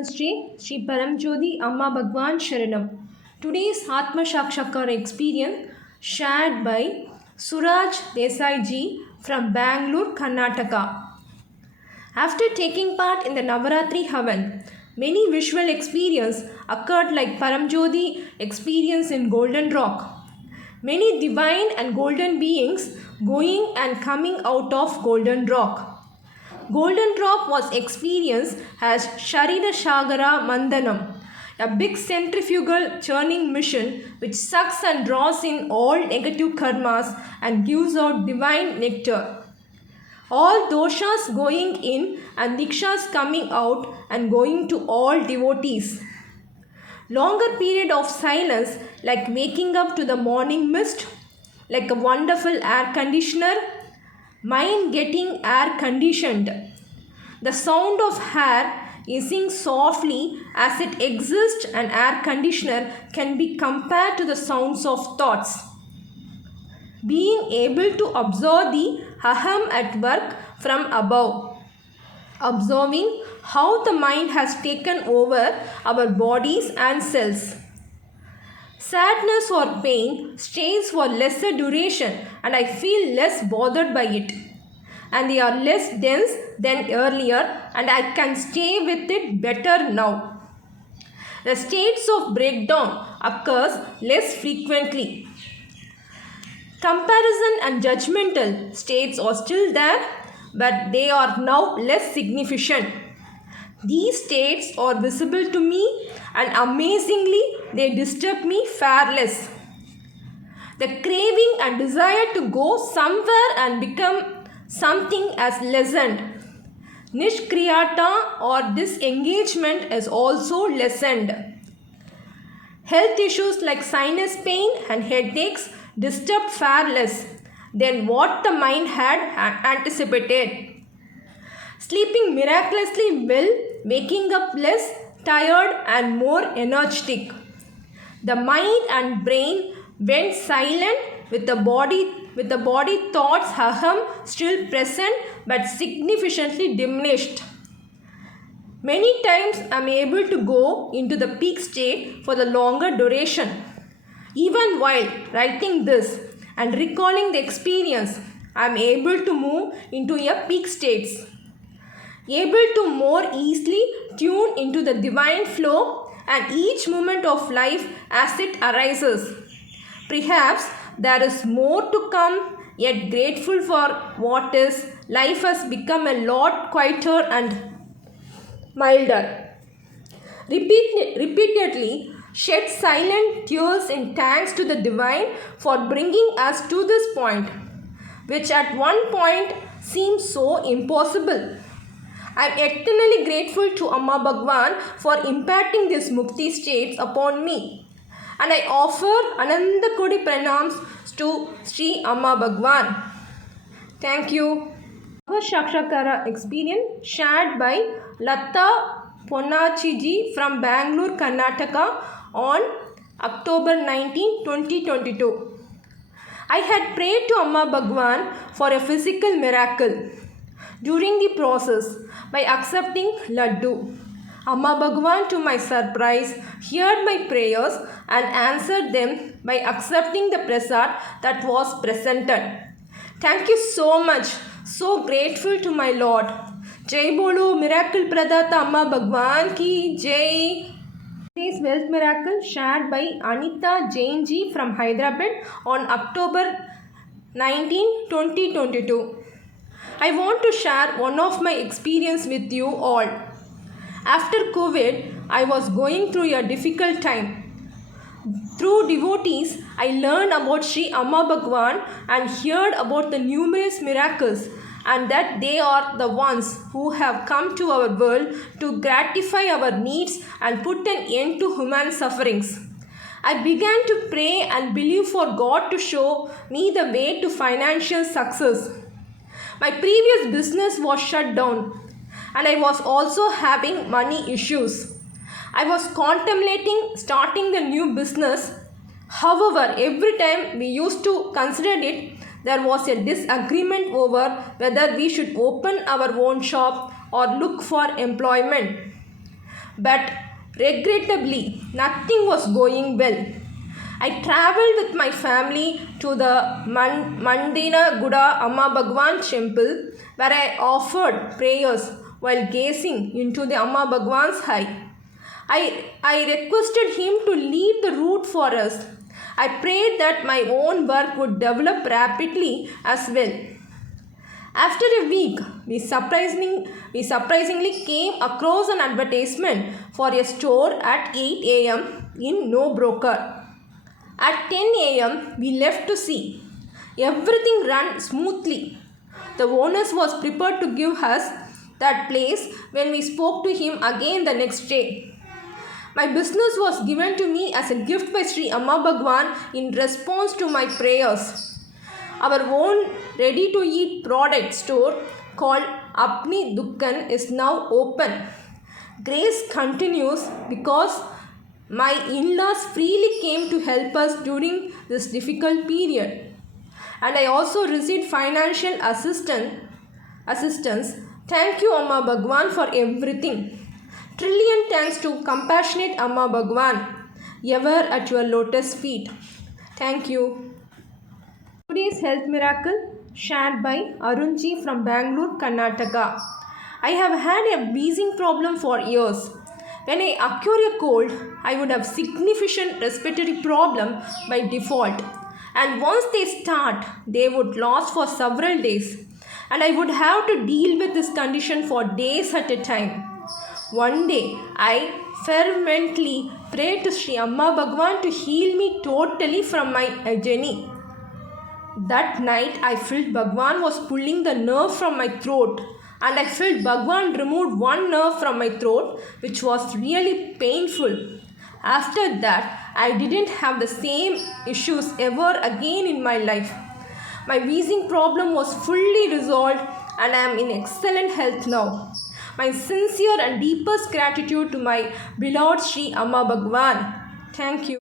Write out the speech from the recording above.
Namaste, Sri Paramjyoti Amma Bhagwan Sharanam. Today's Atma Sakshatkara experience shared by Suraj Desai ji from Bangalore, Karnataka. After taking part in the Navaratri Havan, many visual experiences occurred like Paramjyoti experience in Golden Rock. Many divine and golden beings going and coming out of Golden Rock. Golden Rock was experienced as Sharira Shagara Mandanam, a big centrifugal churning machine which sucks and draws in all negative karmas and gives out divine nectar. All doshas going in and dikshas coming out and going to all devotees. Longer period of silence like waking up to the morning mist, like a wonderful air conditioner, mind getting air conditioned. The sound of hair hissing softly as it exists and air conditioner can be compared to the sounds of thoughts. Being able to observe the aham at work from above. Observing how the mind has taken over our bodies and cells. Sadness or pain stays for lesser duration and I feel less bothered by it. And they are less dense than earlier and I can stay with it better now. The states of breakdown occurs less frequently. Comparison and judgmental states are still there, but they are now less significant. These states are visible to me and amazingly they disturb me far less. The craving and desire to go somewhere and become something as lessened. Nishkriyata or disengagement is also lessened. Health issues like sinus pain and headaches disturb far less than what the mind had anticipated. Sleeping miraculously well, waking up less tired and more energetic. The mind and brain went silent with the body thoughts aham still present but significantly diminished. Many times I am able to go into the peak state for the longer duration. Even while writing this and recalling the experience, I am able to move into a peak states. Able to more easily tune into the divine flow and each moment of life as it arises. Perhaps there is more to come, yet grateful for what is, life has become a lot quieter and milder. Repeatedly shed silent tears in thanks to the divine for bringing us to this point, which at one point seemed so impossible. I am eternally grateful to Amma Bhagwan for imparting these mukti states upon me. And I offer Ananda Kodi Pranams to Sri Amma Bhagwan. Thank you. Sakshatkara experience shared by Lata Ponnachi ji from Bangalore, Karnataka on October 19, 2022. I had prayed to Amma Bhagwan for a physical miracle. During the process, by accepting Laddu, Amma Bhagwan to my surprise heard my prayers and answered them by accepting the prasad that was presented. Thank you so much. So grateful to my Lord. Jai Bolo Miracle Pradata Amma Bhagwan ki Jai. Today's wealth miracle shared by Anita Jain ji from Hyderabad on October 19, 2022. I want to share one of my experience with you all. After COVID, I was going through a difficult time. Through devotees, I learned about Sri Amma Bhagwan and heard about the numerous miracles and that they are the ones who have come to our world to gratify our needs and put an end to human sufferings. I began to pray and believe for God to show me the way to financial success. My previous business was shut down and I was also having money issues. I was contemplating starting the new business. However, every time we used to consider it, there was a disagreement over whether we should open our own shop or look for employment. but regrettably, nothing was going well. I travelled with my family to the Mandina Guda Amma Bhagwan temple where I offered prayers while gazing into the Amma Bhagwan's eye. I requested him to lead the route for us. I prayed that my own work would develop rapidly as well. After a week, we surprisingly came across an advertisement for a store at 8 a.m. in No Broker. At 10 a.m., we left to see. Everything ran smoothly. The owner was prepared to give us that place when we spoke to him again the next day. My business was given to me as a gift by Sri Amma Bhagwan in response to my prayers. Our own ready-to-eat product store called Apni Dukkan is now open. Grace continues because my in-laws freely came to help us during this difficult period. And I also received financial assistance. Thank you, Amma Bhagwan, for everything. Trillion thanks to compassionate Amma Bhagwan, ever at your lotus feet. Thank you. Today's health miracle shared by Arunji from Bangalore, Karnataka. I have had a wheezing problem for years. When I acquire a cold, I would have significant respiratory problem by default. And once they start, they would last for several days. And I would have to deal with this condition for days at a time. One day, I fervently prayed to Sri Amma Bhagwan to heal me totally from my agony. That night, I felt Bhagwan was pulling the nerve from my throat, and I felt Bhagwan removed one nerve from my throat, which was really painful. After that, I didn't have the same issues ever again in my life. My wheezing problem was fully resolved, and I am in excellent health now. My sincere and deepest gratitude to my beloved Sri Amma Bhagwan. Thank you.